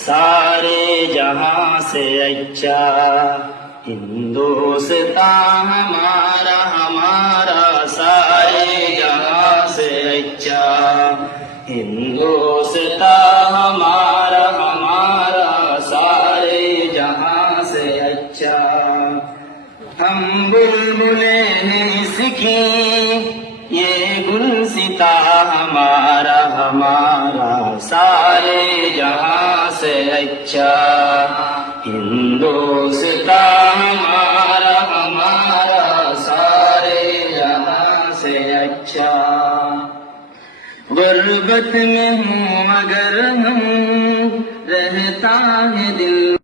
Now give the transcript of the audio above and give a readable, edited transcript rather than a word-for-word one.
सारे जहां से अच्छा हिंदुस्तान हमारा हमारा, सारे जहां से अच्छा हिंदुस्तान हमारा हमारा, सारे जहां से अच्छा। हम बुलबुले हैं इसकी ये गुलसिता हमारा हमारा, सारे जहां से अच्छा हिंदुस्तान हमारा हमारा, सारे जहां से अच्छा। गुर्बत में हूँ मगर हम रहता है दिल